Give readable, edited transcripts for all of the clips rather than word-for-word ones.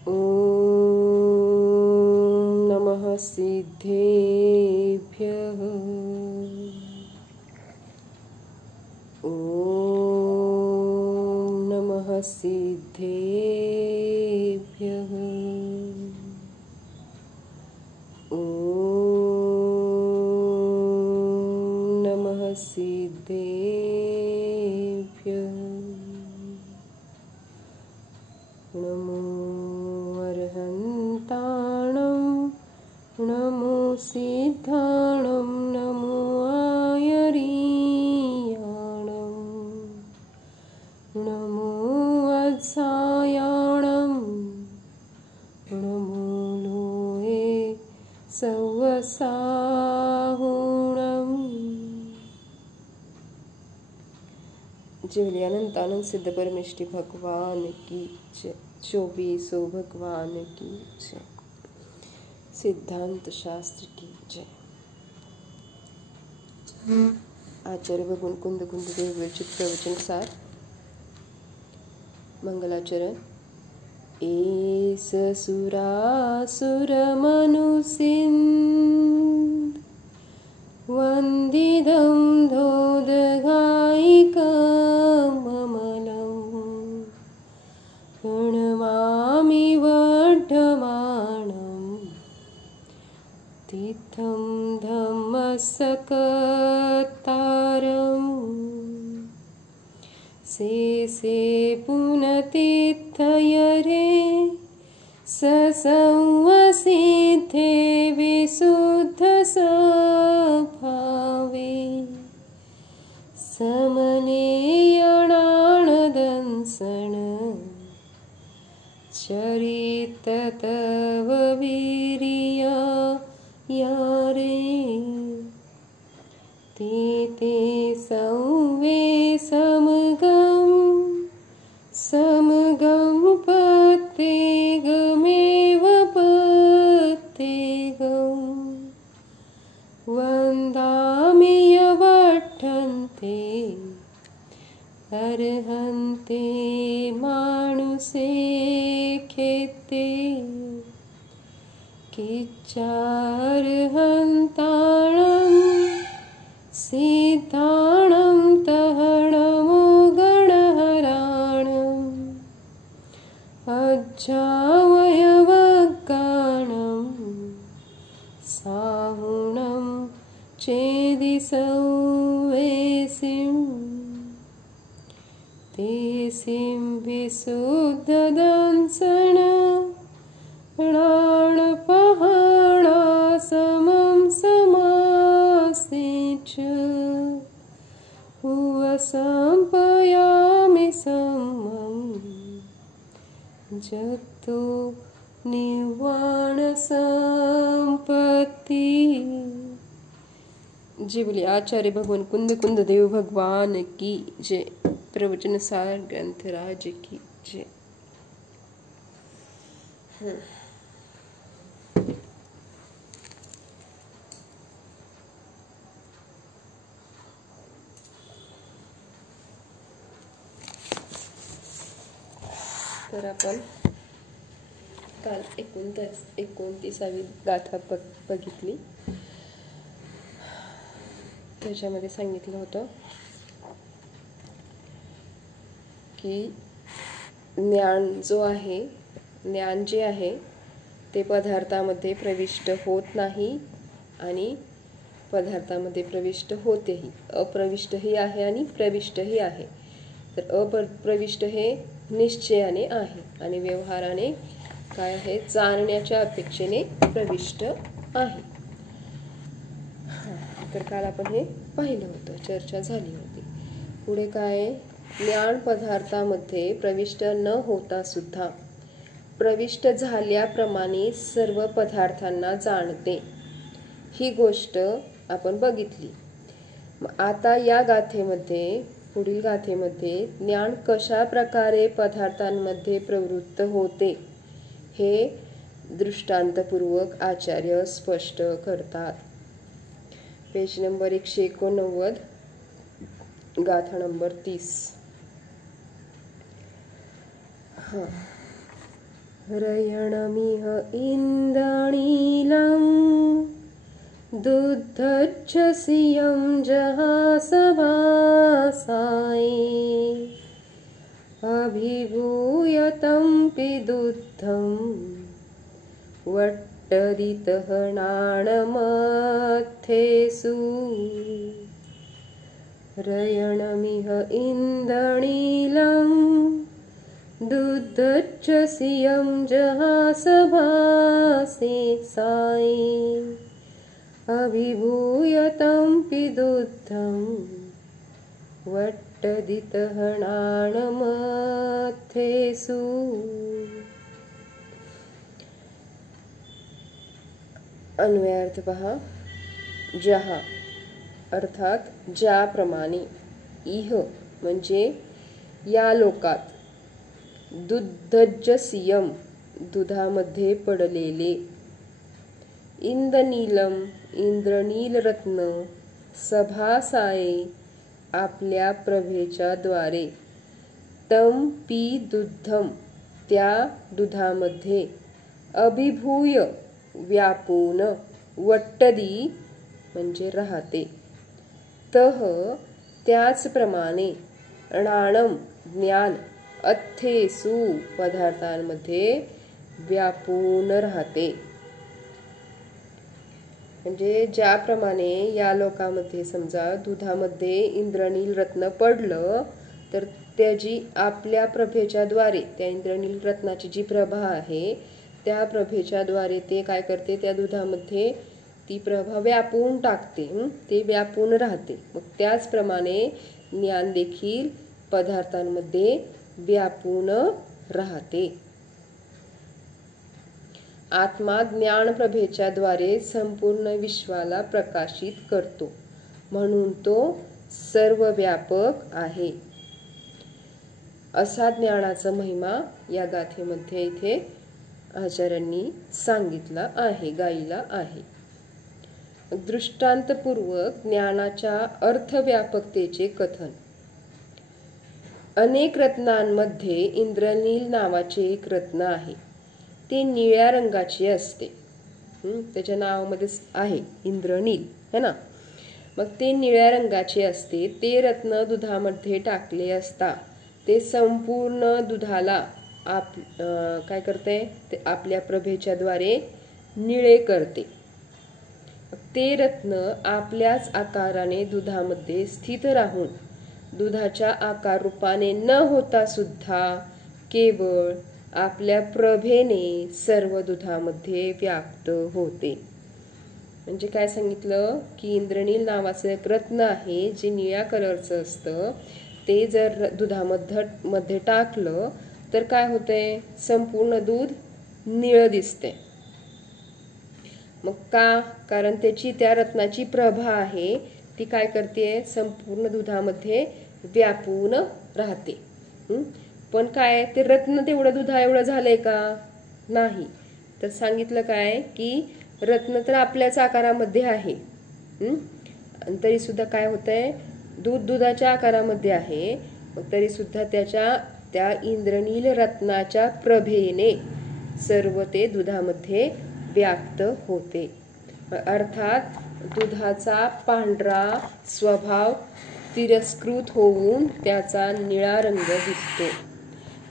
ॐ नमः सिद्धेभ्यः। ॐ नमः सिद्धेभ्यः। ॐ नमः सिद्धेभ्यः। नमो अर्हन्ताणं, नमो सिद्धाणं, नमो आयरीयाणं, नमो वत्सायाणं, नमो लोये सवसाहुणम्। जिवली अनंतानंद सिद्ध परमेष्टि भगवान की जय। 24 भगवान की जय। सिद्धांत शास्त्र की जय। आचार्य भगवान कुंद कुंद देव विरचित प्रवचन सार। मंगलाचरण। एस सुरासुर मनुसिंद वंदिदं धोदघायिकममलं प्रणमामि वर्धमानं तीर्थं धम्मसकतारं से पुनतीर्थयरे ससंवसिद्धे विशुद्ध स्वभावे समनेयणानदंसन चरित तव वीर्य यारे ते संवे समगं पत्तेगमेव पत्तेगं वन्दामि यवठन्ते अर्हन्ते मानुषे खेते किच्चार्हन्ताणं सिद्धाणं तहणमो गणहराणम् अज्जावयवगाणं साहुणं चेदि संवेसिं तेसिं विशुद्धदंसन प्राणपहाणा समं समासे च उपसंपयामि समं जतो निर्वाण संपत्ति। जी बोलिए आचार्य भगवान कुंद कुंद देव भगवान की जय। प्रवचन सार ग्रंथराज की जय। तर आपण काल 29वी गाथा बघितली। त्याच्यामध्ये सांगितलं होतं की ज्ञान जे आहे ते पदार्थामध्ये प्रविष्ट होत नाही आणि पदार्थामध्ये प्रविष्ट होतेही, अप्रविष्टही आहे आणि प्रविष्टही आहे। तर अप्रविष्ट हे निश्चयाने आहे आणि व्यवहाराने काय आहे, जाणण्याच्या अपेक्षेने प्रविष्ट आहे। तर काल आपण हे पाहिलं होतं, चर्चा झाली होती। पुढे काय, ज्ञान पदार्थामध्ये प्रविष्ट न होता सुद्धा प्रविष्ट झाल्याप्रमाणे सर्व पदार्थांना जाणते, ही गोष्ट आपण बघितली। आता या गाथेमध्ये, पुढील गाथेमध्ये ज्ञान कशा प्रकारे पदार्थांमध्ये प्रवृत्त होते हे दृष्टांतपूर्वक आचार्य स्पष्ट करतात। पेज नंबर 189, गाथा नंबर 30। रयणमिह इन्द्रनीलं दुग्धच्छसियं जहासभासाये अभिभूयतं पिदुद्धं वट्टदितहनाणमत्थेषु रयणमिह इन्द्रनीलं दुग्धच्छसियं जहासभासे साये अभिभूयतं पिदुद्धं वट्टदितहनाणमत्थेषु। अन्वयार्थ पहा. जहा अर्थात ज्याप्रमाणे, इह म्हणजे या लोकात, दुग्धजसियम दुधामध्ये पडलेले, इंद्रनीलम इंद्रनील रत्न, सभासाये आपल्या प्रभेच्या द्वारे, तम पी दुद्धम त्या दुधामध्ये, अभिभूय व्यापून, वट्टदी म्हणजे राहते, तह त्याचप्रमाणे, अणाणम ज्ञान, अथ्थेसु पदार्थांमध्ये व्यापून राहते. म्हणजे ज्याप्रमाणे या लोकांमध्ये समजा दुधामध्ये इंद्रनील रत्न पडलं तर त्याची आपल्या प्रभेच्या द्वारे, त्या इंद्रनील रत्नाची जी प्रभा आहे त्या प्रभेच्या द्वारे ते काय करते, त्या दुधामध्ये ती प्रभा व्यापून टाकते, ते व्यापून राहते. मग त्याचप्रमाणे ज्ञान देखील पदार्थांमध्ये व्यापून राहते. आत्मा ज्ञान प्रभेच्या द्वारे संपूर्ण विश्वाला प्रकाशित करतो, म्हणून तो सर्वव्यापक आहे. असा ज्ञानाचा महिमा या गाथेमध्ये इथे आचार्यांनी सांगितला आहे, गायला आहे. दृष्टांतपूर्वक ज्ञानाच्या अर्थव्यापकतेचे कथन. अनेक रत्नांमध्ये इंद्रनील नावाचे एक रत्न आहे. ते निळ्या रंगाचे असते. त्याच्या नावामध्ये आहे इंद्रनील, है ना. मग ते निळ्या रंगाचे असते. ते रत्न दुधामध्ये टाकले असता ते संपूर्ण दुधाला काय करते, ते आपल्या प्रभेच्या द्वारे निळे करते. ते रत्न आपल्याच आकाराने दुधामध्ये स्थित राहून दुधाच्या आकार रूपाने न होता सुद्धा केवळ आपल्या प्रभेने सर्व दुधामध्ये व्याप्त होते. म्हणजे काय सांगितलं की इंद्रनील नावाचं एक रत्न आहे जे निळ्या कलरचं असतं. ते जर दुधामध्ये टाकलं तर काय होतंय, संपूर्ण दूध निळं दिसते. मग का, कारण त्याची त्या रत्नाची प्रभा आहे, ती काय करते, संपूर्ण दुधामध्ये व्यापून राहते. पण काय, ते रत्न तेवढं दुधा एवढं झालंय का, नाही. तर सांगितलं काय की रत्न तर आपल्याच आकारामध्ये आहे, आणि तरी सुद्धा काय होतंय, दुधाच्या आकारामध्ये आहे. मग तरी सुद्धा त्या इंद्रनील रत्नाच्या प्रभेने सर्व ते दुधामध्ये व्याप्त होते. अर्थात दुधाचा पांढरा स्वभाव तिरस्कृत होऊन त्याचा निळा रंग दिसतो.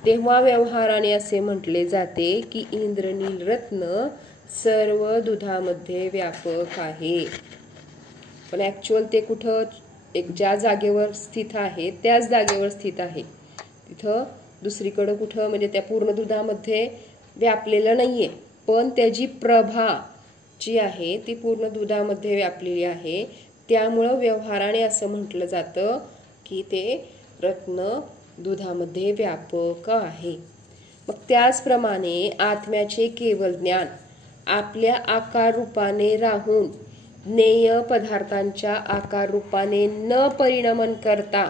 तेव्हा व्यवहाराने असे म्हटले जाते की इंद्रनील रत्न सर्व दुधामध्ये व्यापक आहे. पण ऍक्च्युअल ते कुठं, एक ज्या जागेवर स्थित आहे त्याच जागेवर स्थित आहे. तिथं दुसरीकडे कुठं, म्हणजे त्या पूर्ण दुधामध्ये व्यापलेलं नाहीये. पण त्याची प्रभा जी आहे ती पूर्ण दुधामध्ये व्यापलेली आहे. त्यामुळं व्यवहाराने असं म्हटलं जातं की ते रत्न दुधामध्ये व्यापक आहे. मग त्याचप्रमाणे आत्म्याचे केवळ ज्ञान आपल्या आकार रूपाने राहून ज्ञेय पदार्थांच्या आकार रूपाने न परिणमन करता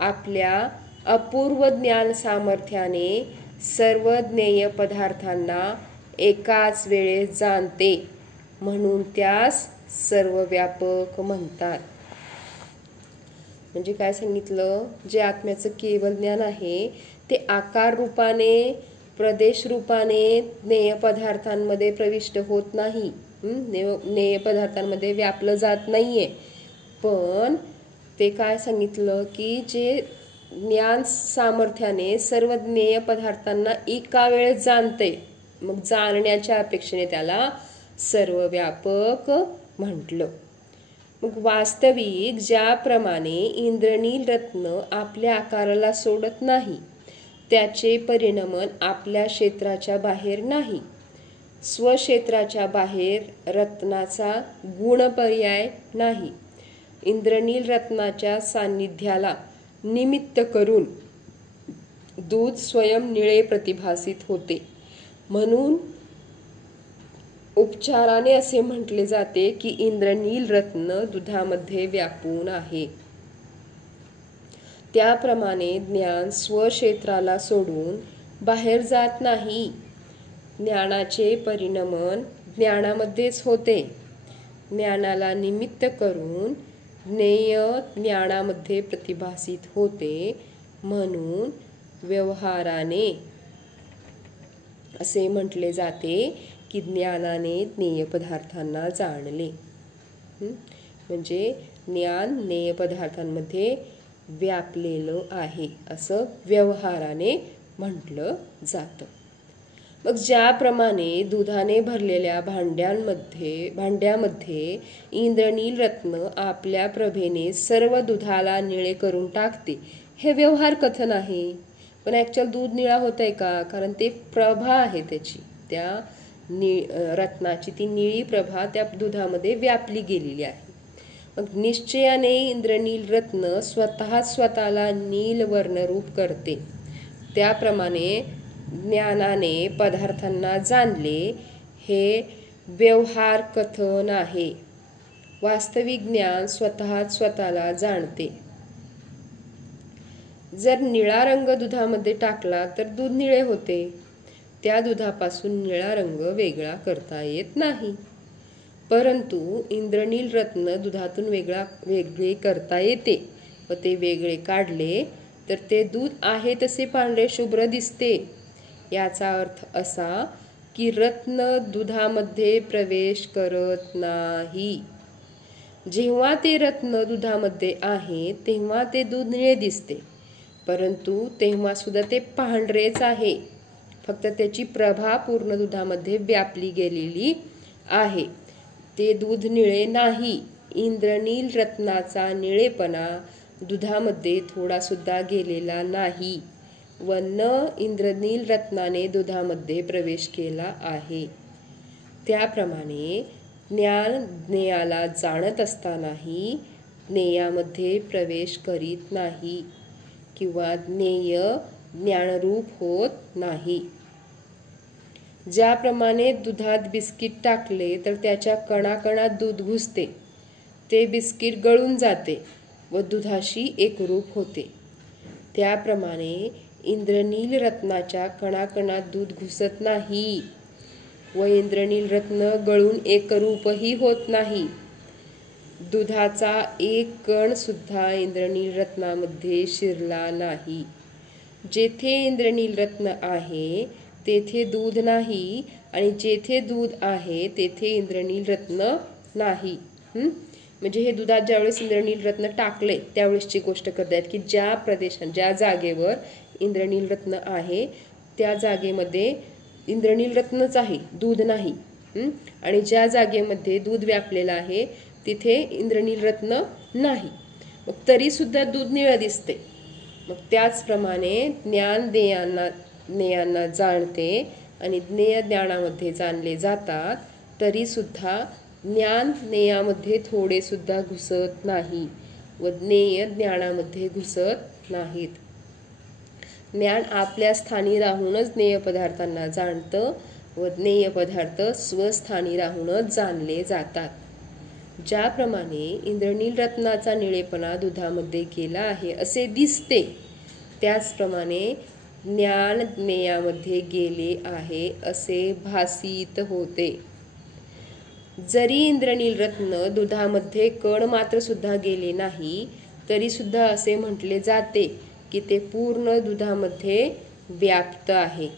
आपल्या अपूर्व ज्ञान सामर्थ्याने सर्व ज्ञेय पदार्थांना एकाच वेळेस जाणते, म्हणून त्यास सर्वव्यापक म्हणतात. म्हणजे काय सांगितलं, जे आत्म्याचं केवळ ज्ञान आहे ते आकार रूपाने प्रदेश रूपाने ज्ञेय पदार्थांमध्ये प्रविष्ट होत नाही, ज्ञेय पदार्थांमध्ये व्यापलं जात नाहीये. पण ते काय सांगितलं की जे ज्ञान सामर्थ्याने सर्व ज्ञेय पदार्थांना एका वेळेस जाणते, मग जाणण्याच्या अपेक्षेने त्याला सर्वव्यापक म्हटलं. मग वास्तविक ज्याप्रमाणे इंद्रनील रत्न आपल्या आकाराला सोडत नाही, त्याचे परिणमन आपल्या क्षेत्राच्या बाहेर नाही. स्वक्षेत्राच्या बाहेर रत्नाचा गुणपर्याय नाही. इंद्रनील रत्नाच्या सान्निध्याला निमित्त करून दूध स्वयं निळे प्रतिभासित होते. म्हणून उपचाराने असे म्हटले जाते की इंद्रनील रत्न दुधामध्ये व्यापून आहे. त्याप्रमाणे ज्ञान स्वक्षेत्राला सोडून बाहेर जात नाही. ज्ञानाचे परिणमन ज्ञानामध्येच होते. ज्ञानाला निमित्त करून ज्ञेय ज्ञानामध्ये प्रतिभासित होते. म्हणून व्यवहाराने असे म्हटले जाते की ज्ञानाने ज्ञेय पदार्थांना जाणले. म्हणजे ज्ञान ज्ञेय पदार्थांमध्ये व्यापलेलं आहे असं व्यवहाराने म्हटलं जातं. मग ज्याप्रमाणे दुधाने भरलेल्या भांड्यामध्ये इंद्रनील रत्न आपल्या प्रभेने सर्व दुधाला निळे करून टाकते, हे व्यवहार कथन आहे. पण ॲक्च्युअल दूध निळा होत आहे का? कारण ते प्रभा आहे त्याची, त्या रत्नाची ती निळी प्रभा त्या दुधामध्ये व्यापली गेलेली आहे. मग निश्चयाने इंद्रनील रत्न स्वतःला नील वर्णरूप करते. त्याप्रमाणे ज्ञानाने पदार्थांना जाणले, हे व्यवहार कथन आहे. वास्तविक ज्ञान स्वतःला जाणते. जर निळा रंग दुधामध्ये टाकला तर दूध निळे होते. त्या दुधापासून निळा रंग वेगळा करता येत नाही. परंतु इंद्रनील रत्न दुधातून वेगळे करता येते व ते वेगळे काढले तर ते दूध आहे तसे पांढरे शुभ्र दिसते. याचा अर्थ असा की रत्न दुधामध्ये प्रवेश करत नाही. जेव्हा ते रत्न दुधामध्ये आहे तेव्हा ते दूध निळे दिसते, परंतु तेव्हा सुद्धा ते पांढरेच आहे. फक्त त्याची प्रभा पूर्ण दुधामध्ये व्यापली गेलेली आहे. ते दूध निळे नाही. इंद्रनील रत्नाचा निळेपणा दुधामध्ये थोडा सुद्धा गेलेला नाही व न इंद्रनील रत्नाने दुधामध्ये प्रवेश केला आहे. त्याप्रमाणे ज्ञान ज्ञेयाला जाणत असतानाही ज्ञेयामध्ये प्रवेश करीत नाही किंवा ज्ञेय ज्ञानरूप होत नाही. ज्याप्रमाणे दुधात बिस्किट टाकले तर त्याच्या कणाकणात दूध घुसते, ते बिस्किट गळून जाते व दुधाशी एकरूप होते. त्याप्रमाणे इंद्रनील रत्नाच्या कणाकणात दूध घुसत नाही व इंद्रनील रत्न गळून एकरूपही होत नाही. दुधाचा एक कण सुद्धा इंद्रनील रत्नामध्ये शिरला नाही. जेथे इंद्रनील रत्न आहे तेथे दूध नाही आणि जेथे दूध आहे तेथे इंद्रनील रत्न नाही. म्हणजे हे दुधात ज्यावेळेस इंद्रनील रत्न टाकले त्यावेळेसची गोष्ट करतायत की ज्या प्रदेशात ज्या जागेवर इंद्रनील रत्न आहे त्या जागेमध्ये इंद्रनील रत्नच आहे, दूध नाही. आणि ज्या जागेमध्ये दूध व्यापलेलं आहे तिथे इंद्रनील रत्न नाही, मग तरी सुद्धा दूध निळं दिसते. मग त्याचप्रमाणे ज्ञान ज्ञेयांना जाणते आणि ज्ञेय ज्ञानामध्ये जाणले जातात, तरी सुद्धा ज्ञान ज्ञेयामध्ये थोडे सुद्धा घुसत नाही व ज्ञेय ज्ञानामध्ये घुसत नाहीत. ज्ञान आपल्या स्थानी राहूनच ज्ञेय पदार्थांना जाणतं व ज्ञेय पदार्थ स्वस्थानी राहूनच जाणले जातात. ज्याप्रमाणे इंद्रनील रत्नाचा निळेपणा दुधामध्ये गेला आहे असे दिसते, त्याचप्रमाणे ज्ञान ज्ञेयामध्ये गेले आहे असे भासित होते. जरी इंद्रनील रत्न दुधामध्ये कण मात्र सुद्धा गेले नाही, तरी सुद्धा असे म्हटले जाते की ते पूर्ण दुधामध्ये व्याप्त आहे.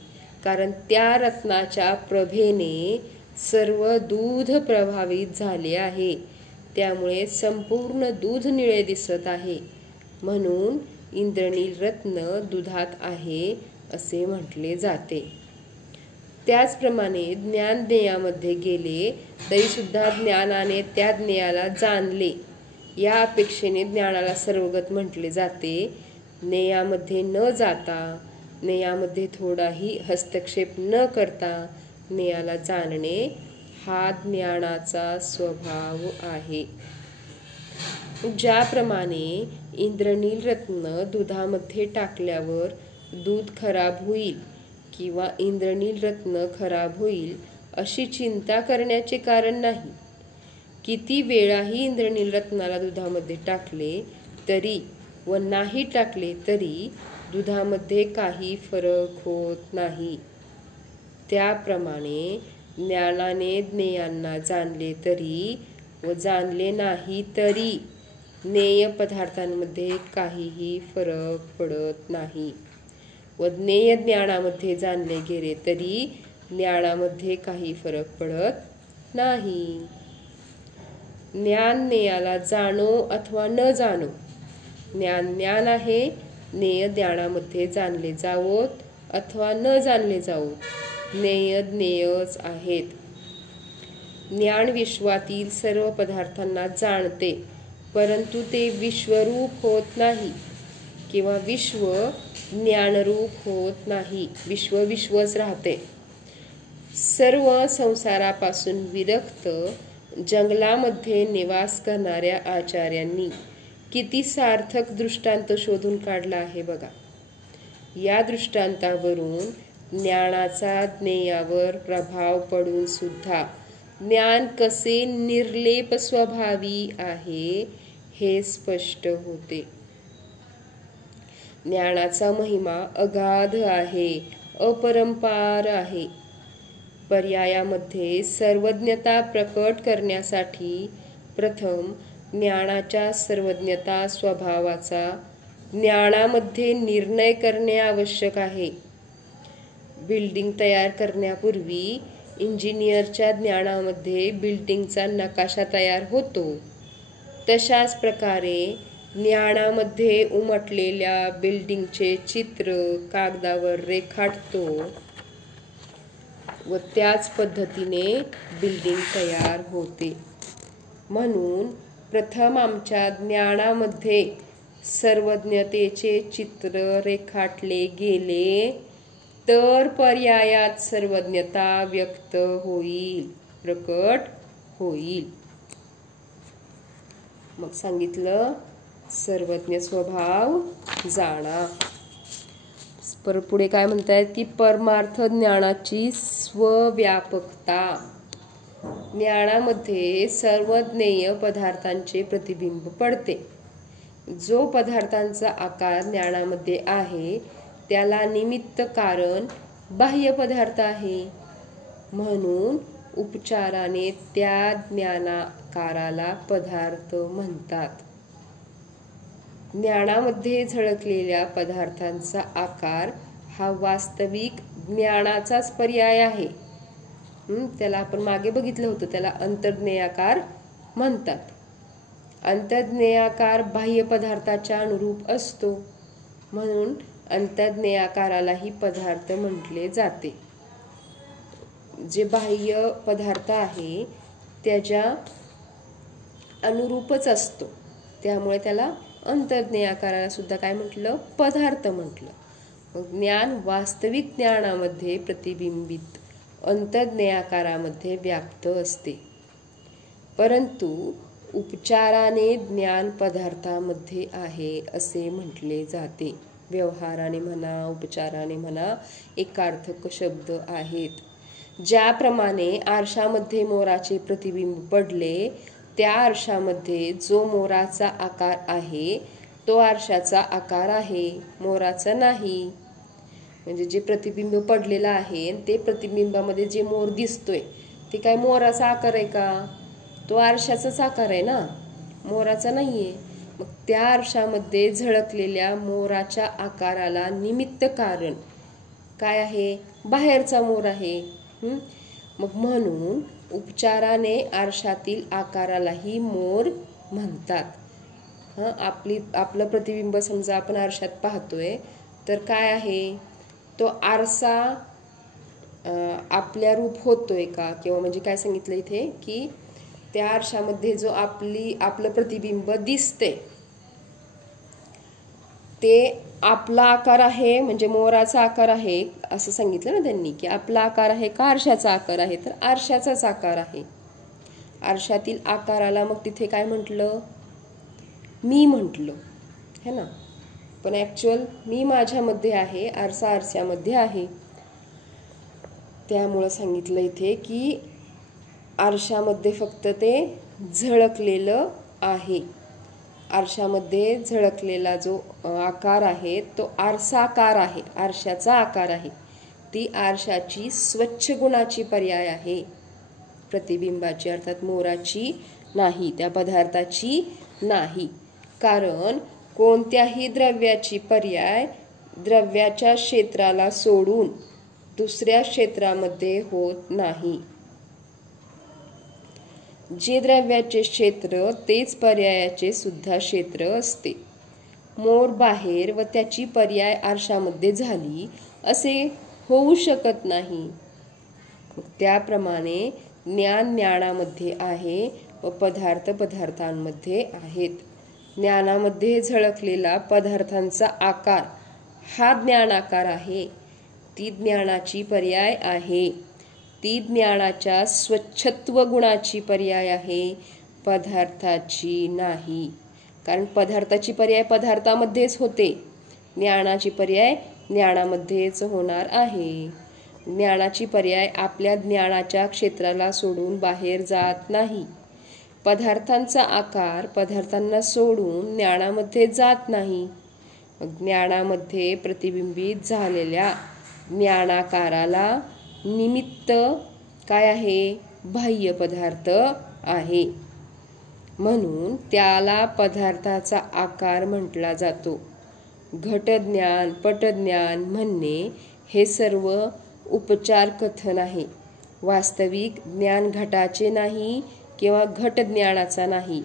कारण त्या रत्नाच्या प्रभेने सर्व दूध प्रभावित झाले आहे, त्यामुळे संपूर्ण दूध निळे दिसत आहे, म्हणून इंद्रनील रत्न दुधात आहे असे म्हटले जाते. त्याचप्रमाणे ज्ञान ज्ञेयामध्ये गेले तरी सुद्धा ज्ञानाने त्या ज्ञेयाला जाणले या अपेक्षेने ज्ञानाला सर्वगत म्हटले जाते. ज्ञेयामध्ये न जाता, ज्ञेयामध्ये थोडाही हस्तक्षेप न करता ज्ञेयाला जाणणे हा ज्ञानाचा स्वभाव आहे. ज्याप्रमाणे इंद्रनील रत्न दुधामध्ये टाकल्यावर दूध खराब होईल किंवा इंद्रनील रत्न खराब होईल अशी चिंता करण्याचे कारण नाही. किती वेळाही इंद्रनील रत्नाला दुधामध्ये टाकले तरी व नाही टाकले तरी दुधामध्ये काही फरक होत नाही. त्याप्रमाणे ज्ञानाने ज्ञेयांना जाणले तरी व जाणले नाही तरी ज्ञेय पदार्थांमध्ये काहीही फरक पडत नाही व ज्ञेय ज्ञानामध्ये जाणले गेले तरी ज्ञानामध्ये काही फरक पडत नाही. ज्ञान ज्ञेयाला जाणो अथवा न जाणो, ज्ञान ज्ञान आहे, ज्ञेय ज्ञानामध्ये जाणले जावोत अथवा न जाणले जावोत, ज्ञेय ज्ञेयच आहेत. ज्ञान विश्वातील सर्व पदार्थांना जाणते, परंतु ते विश्वरूप होत नाही किंवा विश्व ज्ञानरूप होत नाही. विश्व विश्वच राहते. सर्व संसारापासून विरक्त जंगलामध्ये निवास करणाऱ्या आचार्यांनी किती सार्थक दृष्टांत शोधून काढला आहे बघा. या दृष्टांतावरून ज्ञानाचा ज्ञेयावर प्रभाव पडून सुद्धा ज्ञान कसे निर्लेप स्वभावी आहे हे स्पष्ट होते. ज्ञानाचा महिमा अगाध आहे, अपरंपार आहे. पर्यायामध्ये सर्वज्ञता प्रकट करण्यासाठी प्रथम ज्ञानाच्या सर्वज्ञता स्वभावाचा ज्ञानामध्ये निर्णय करणे आवश्यक आहे. बिल्डिंग तयार करण्यापूर्वी इंजिनियरच्या ज्ञानामध्ये बिल्डिंगचा नकाशा तयार होतो, तशाच प्रकारे ज्ञानामध्ये उमटलेल्या बिल्डिंगचे चित्र कागदावर रेखाटतो व त्याच पद्धतीने बिल्डिंग तयार होते. म्हणून प्रथम आमच्या ज्ञानामध्ये सर्वज्ञतेचे चित्र रेखाटले गेले तर पर्यायात सर्वज्ञता व्यक्त होईल, प्रकट होईल. मग सांगितलं सर्वज्ञ स्वभाव जाणा. पुढे काय म्हणतायत की परमार्थ ज्ञानाची स्वव्यापकता. ज्ञानामध्ये सर्व ज्ञेय पदार्थांचे प्रतिबिंब पडते. जो पदार्थांचा आकार ज्ञानामध्ये आहे त्याला निमित्त कारण बाह्य पदार्थ आहे, म्हणून उपचाराने त्या ज्ञानाकाराला पदार्थ म्हणतात. ज्ञानामध्ये झळकलेल्या पदार्थांचा आकार हा वास्तविक ज्ञानाचाच पर्याय आहे. त्याला आपण मागे बघितलं होतं, त्याला अंतर्ज्ञेयाकार म्हणतात. अंतर्ज्ञेयाकार बाह्य पदार्थाच्या अनुरूप असतो, म्हणून अंतर्ज्ञेयाकारालाही पदार्थ म्हटले जाते. जे बाह्य पदार्थ आहे त्याच्या अनुरूपच असतो, त्यामुळे त्याला अंतर्ज्ञेयाकाराला सुद्धा काय म्हटलं, पदार्थ म्हटलं. मग ज्ञान वास्तविक ज्ञानामध्ये प्रतिबिंबित अंतर्ज्ञेयाकारामध्ये व्याप्त असते, परंतु उपचाराने ज्ञान पदार्थामध्ये आहे असे म्हटले जाते. व्यवहाराने म्हणा, उपचाराने म्हणा, एकार्थक शब्द आहेत. ज्याप्रमाणे आरशामध्ये मोराचे प्रतिबिंब पडले, त्या आरशामध्ये जो मोराचा आकार आहे तो आरशाचा आकार आहे, मोराचा नाही. म्हणजे जे प्रतिबिंब पडलेलं आहे ते प्रतिबिंबामध्ये जे मोर दिसतोय ते काय मोराचा आकार आहे का? तो आरशाचाच आकार आहे ना, मोराचा नाहीये. मग त्या आरशामध्ये झळकलेल्या मोराच्या आकाराला निमित्त कारण काय आहे? बाहेरचा मोर आहे. मग म्हणून उपचाराने आरशातील आकारालाही मोर म्हणतात. आपलं प्रतिबिंब समजा आपण आरशात पाहतोय तर काय आहे, तो आरसा आपल्या रूप होतोय का, किंवा म्हणजे काय सांगितलं इथे की त्या आरशामध्ये जो आपलं प्रतिबिंब दिसते ते आपला आकार आहे, म्हणजे मोराचा आकार आहे असं सांगितलं ना त्यांनी, की आपला आकार आहे का आरशाचा आकार आहे, तर आरशाचाच आकार आहे. आरशातील आकाराला मग तिथे काय म्हटलं, मी म्हटलं है ना, पण ॲक्च्युअल मी माझ्यामध्ये आहे, आरसा आरशामध्ये आहे. त्यामुळं सांगितलं इथे की आरशामध्ये फक्त ते झळकलेलं आहे. आरशामध्ये झळकलेला जो आकार आहे तो आरसाकार आहे, आरशाचा आकार आहे. ती आरशाची स्वच्छ गुणाची पर्याय आहे, प्रतिबिंबाची अर्थात मोराची नाही, त्या पदार्थाची नाही. कारण कोणत्याही द्रव्याची पर्याय द्रव्याच्या क्षेत्राला सोडून दुसऱ्या क्षेत्रामध्ये होत नाही. जे द्रव्याचे क्षेत्र तेच पर्यायाचे सुद्धा क्षेत्र असते. मोर बाहेर व त्याची पर्याय आरशामध्ये झाली असे होऊ शकत नाही. त्याप्रमाणे ज्ञान ज्ञानामध्ये आहे व पदार्थ पदार्थांमध्ये आहेत. ज्ञानामध्ये झळकलेला पदार्थांचा आकार हा ज्ञानाकार आहे, ती ज्ञानाची पर्याय आहे. ती ज्ञानाच्या स्वच्छत्व गुणाची पर्याय आहे, पदार्थाची नाही. कारण पदार्थाची पर्याय पदार्थामध्येच होते, ज्ञानाची पर्याय ज्ञानामध्येच होणार आहे. ज्ञानाची पर्याय आपल्या ज्ञानाच्या क्षेत्राला सोडून बाहेर जात नाही. पदार्थांचा आकार पदार्थांना सोडून ज्ञानामध्ये जात नाही. ज्ञानामध्ये प्रतिबिंबित झालेल्या ज्ञानाकाराला निमित्त काय आहे, बाह्य पदार्थ आहे. म्हणून त्याला पदार्थाचा आकार म्हटला जातो. घटज्ञान पटज्ञान म्हणणे हे सर्व उपचार कथन आहे. वास्तविक ज्ञान घटाचे नाही किंवा घट ज्ञानाचा नाही,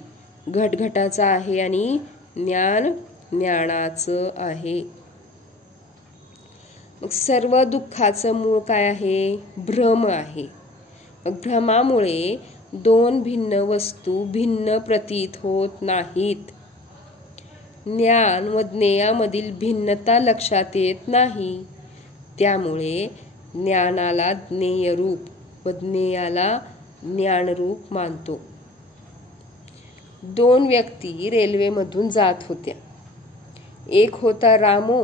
घट घटाचा आहे आणि ज्ञान ज्ञानाचं आहे. मग सर्व दुःखाचं मूळ काय आहे, भ्रम आहे. मग भ्रमामुळे दोन भिन्न वस्तू भिन्न प्रतीत होत नाहीत. ज्ञान व ज्ञेयामधील भिन्नता लक्षात येत नाही. त्यामुळे ज्ञानाला ज्ञेयरूप व ज्ञेयाला ज्ञानरूप मानतो. दोन व्यक्ती रेल्वेमधून जात होत्या. एक होता रामू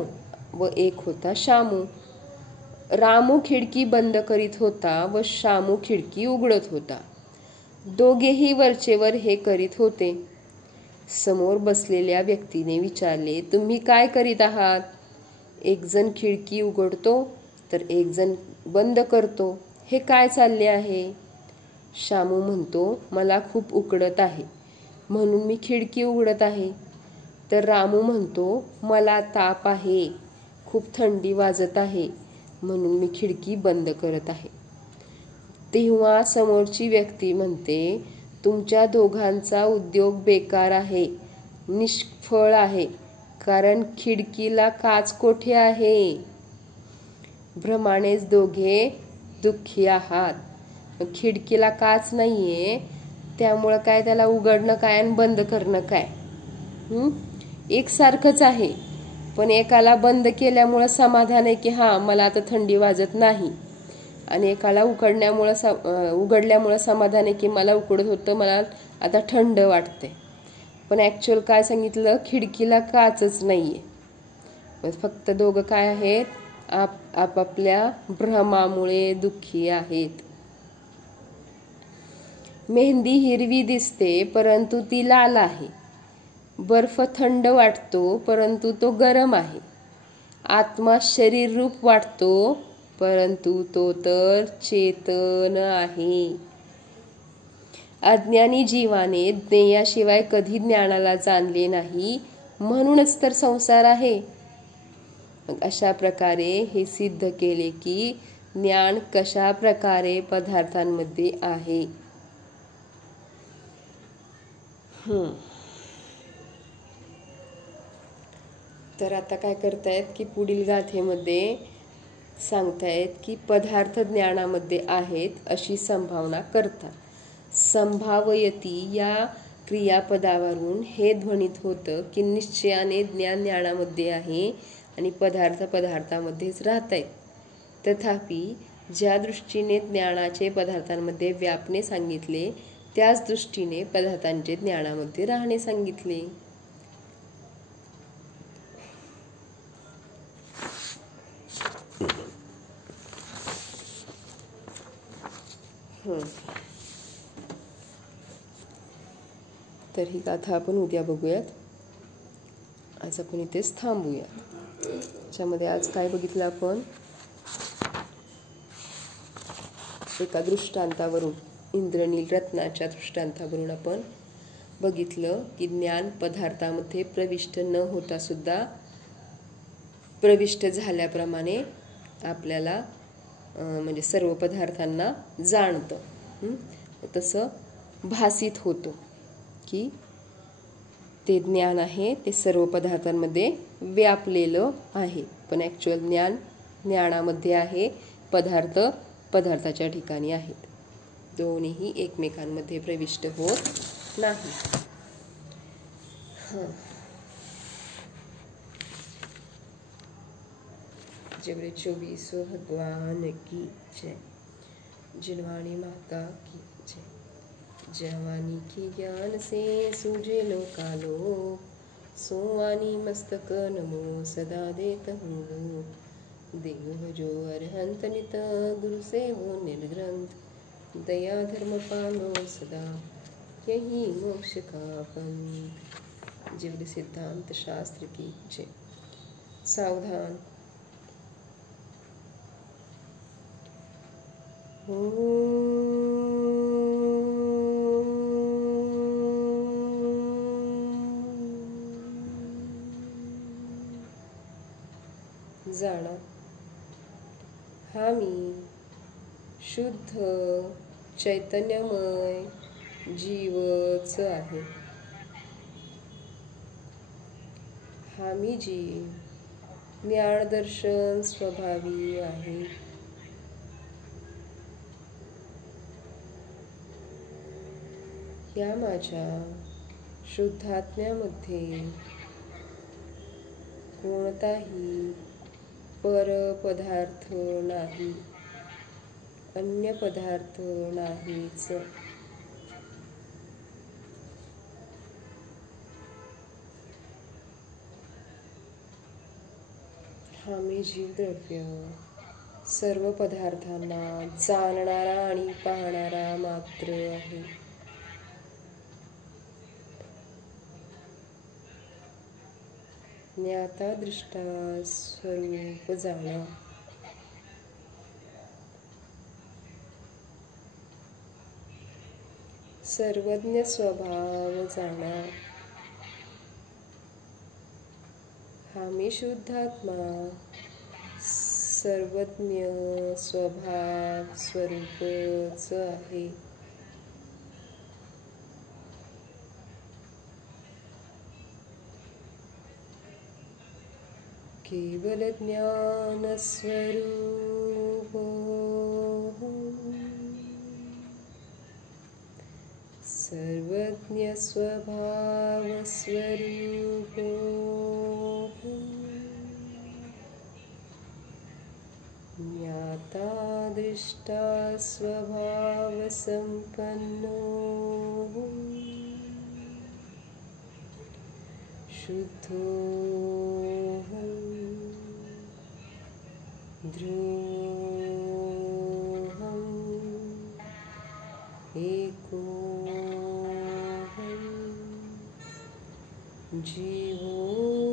व एक होता शामू. रामू खिडकी बंद करीत होता व शामू खिडकी उघडत होता. दोघेही वरचेवर हे करीत होते. समोर बसलेल्या व्यक्तीने विचारले, तुम्ही काय करीत आहात? एक जण खिडकी उघडतो तर एक जण बंद करतो, हे काय चालले आहे? शामू म्हणतो, मला खूप उकडत आहे म्हणून मी खिडकी उघडत आहे. तर रामू म्हणतो, मला ताप आहे, खूप थंडी वाजत आहे म्हणून मी खिडकी बंद करत आहे. तेव्हा समोरची व्यक्ती म्हणते, तुमच्या दोघांचा उद्योग बेकार आहे, निष्फळ आहे, कारण खिडकीला काच कोठे आहे? भ्रमानेच दोघे दुःखी आहात. खिडकीला काच नाहीये, त्यामुळं काय त्याला उघडणं काय आणि बंद करणं काय? एकसारखंच आहे, पण एकाला बंद केल्यामुळं समाधान आहे की हा मला आता थंडी वाजत नाही, आणि एकाला उघडल्यामुळं समाधान आहे की मला उकडत होतं, मला आता थंड वाटते. पण ॲक्च्युअल काय सांगितलं, खिडकीला काचच नाहीये. फक्त दोघं काय आहेत, आपापल्या भ्रमामुळे दुःखी आहेत. मेहंदी हिरवी दिसते परंतु ती लाल आहे. बर्फ थंड वाटतो परंतु तो गरम आहे. आत्मा शरीर रूप वाटतो परंतु तो तर चेतन आहे. अज्ञानी जीवाने ज्ञेयाशिवाय कधी ज्ञानाला जाणले नाही, म्हणूनच तर संसार आहे. अशा प्रकारे हे सिद्ध केले की ज्ञान कशा प्रकारे पदार्थांमध्ये आहे. तर आता काय करतायत की पुढील गाथेमध्ये सांगतायत की पदार्थ ज्ञानामध्ये आहेत अशी संभावना करतात. संभावयती या क्रियापदावरून हे ध्वनित होतं की निश्चयाने ज्ञान ज्ञानामध्ये आहे आणि पदार्थ पदार्थामध्येच राहत आहेत. तथापि ज्या दृष्टीने ज्ञानाचे पदार्थांमध्ये व्यापणे सांगितले त्याच दृष्टीने पदार्थांचे ज्ञानामध्ये राहणे सांगितले. तर ही गाथा आपण उद्या बघूयात. आज आपण इथेच थांबूयात. त्याच्यामध्ये आज काय बघितलं आपण, एका दृष्टांतावरून इंद्रनील रत्नाच्या दृष्टांतावरून आपण बघितलं की ज्ञान पदार्थामध्ये प्रविष्ट न होता सुद्धा प्रविष्ट झाल्याप्रमाणे आपल्याला म्हणजे सर्व पदार्थांना जाणतं. तसं भासित होतं की ते ज्ञान आहे ते सर्व पदार्थांमध्ये व्यापलेलं आहे, पण ॲक्च्युअल ज्ञान ज्ञानामध्ये आहे, पदार्थ पदार्थाच्या ठिकाणी आहेत. दोन्हीही एकमेकांमध्ये प्रविष्ट होत नाही. जबरे 24 भगवान की जय. जिनवाणी माता की जय. जवानी की ज्ञान से सूझे लो कालो, सोवानी मस्तक नमो सदा देत हूँ. देव जो अरहंत नित गुरु से हो निर्ग्रंथ, दया धर्म पालो सदा यही मोक्ष का पंथ. जीवन सिद्धांत शास्त्र की जय. सावधान. जाणा हा मी शुद्ध चैतन्यमय जीवच आहे. हा मी जीव ज्ञानदर्शन स्वभावी आहे. या माझ्या शुद्धात्म्यामध्ये कोणताही परपदार्थ नाही, अन्य पदार्थ नाहीच. हा मी जीवद्रव्य सर्व पदार्थांना जाणणारा आणि पाहणारा मात्र आहे. ज्ञाता दृष्टा स्वरूप जाणा. सर्वज्ञ स्वभाव जाणा. हा मी शुद्धात्मा सर्वज्ञ स्वभाव स्वरूपच आहे. केवल ज्ञान स्वरूप सर्वज्ञ स्वभाव स्वरूप ज्ञाता दृष्टा स्वभाव संपन्नो शुद्धोऽहम् ध्रुवम् एकोऽहम् जीवोऽहम्.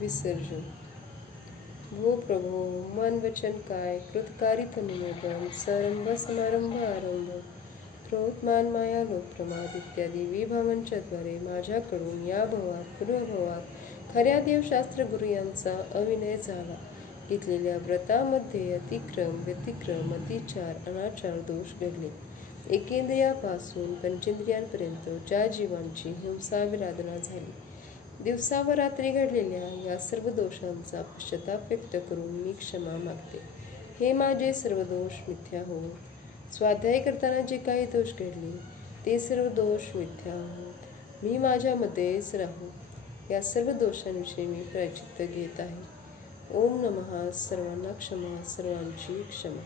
विसर्जन. हो प्रभो, मन वचन काय कृतकारित निवेदन सरंभ समारंभ आरंभ क्रोध मान माया लोक प्रमाद इत्यादी विभावांच्याद्वारे माझ्याकडून या भवात पूर्वभवात खऱ्या देवशास्त्र गुरु यांचा अविनय झाला. घेतलेल्या व्रतामध्ये अतिक्रम व्यतिक्रम अतिचार अनाचार दोष घडले. एकेंद्रियापासून पंचेंद्रियांपर्यंत ज्या जीवांची हिंसा विराधना झाली, दिवसा व रात्री घडलेल्या या सर्व दोषांचा पश्चाताप व्यक्त करून मी क्षमा मागते. हे माझे सर्व दोष मिथ्या हो. स्वाध्याय करताना जे काही दोष घडले ते सर्व दोष मिथ्या हो. मी माझ्यामध्येच राहू. या सर्व दोषांविषयी मी प्रायश्चित्त घेत आहे. ओम नमः. सर्वांना क्षमा, सर्वांची क्षमा.